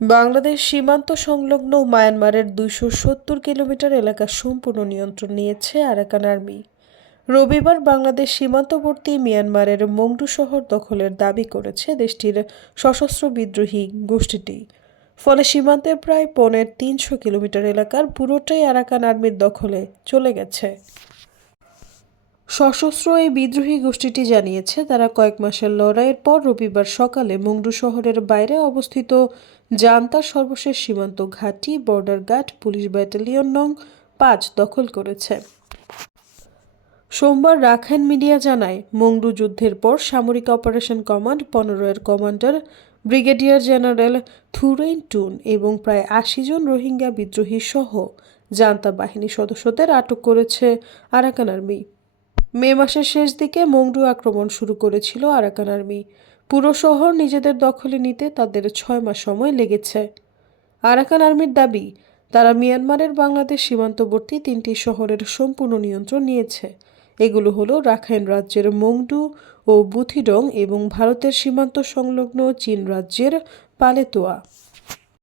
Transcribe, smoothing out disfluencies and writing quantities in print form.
বাংলাদেশ সীমান্ত সংলগ্ন মায়ানমারের ২৭০ কিলোমিটার এলাকা সম্পূর্ণ নিয়ন্ত্রণ নিয়েছে আরাকান আর্মি। রবিবার বাংলাদেশ সীমান্তবর্তী মিয়ানমারের মংডু শহর দখলের দাবি করেছে দেশটির সশস্ত্র বিদ্রোহী গোষ্ঠীটি। ফলে সীমান্তের প্রায় ৩০০ কিলোমিটার এলাকার পুরোটাই আরাকান আর্মির দখলে চলে গেছে। সশস্ত্র এই বিদ্রোহী গোষ্ঠীটি জানিয়েছে তারা কয়েক মাসের লড়াইয়ের পর রবিবার সকালে মংডু শহরের বাইরে অবস্থিত জান্তার সর্বশেষ সীমান্ত ঘাঁটি বর্ডার গার্ড পুলিশ ব্যাটালিয়ন নং ৫ দখল করেছে। সোমবার রাখাইন মিডিয়া জানায়, মংডু যুদ্ধের পর সামরিক অপারেশন কমান্ড ১৫-এর commander brigadier general Thurein Tun এবং প্রায় ৮০ জন রোহিঙ্গা বিদ্রোহী সহ জান্তা বাহিনী সদস্যদের আটক করেছে আরাকান আর্মি। মে মাসের শেষ দিকে মংডু আক্রমণ শুরু করেছিল আরাকান আর্মি। পুরো শহর নিজেদের দখলে নিতে তাদের ৬ মাস সময় লেগেছে। আরাকান আর্মির দাবি, তারা মিয়ানমারের বাংলাদেশ সীমান্তবর্তী ৩টি শহরের সম্পূর্ণ নিয়ন্ত্রণ নিয়েছে। এগুলো হলো রাখাইন রাজ্যের মংডু ও বুথিডং এবং ভারতের সীমান্ত সংলগ্ন চীন রাজ্যের পালেতোয়া।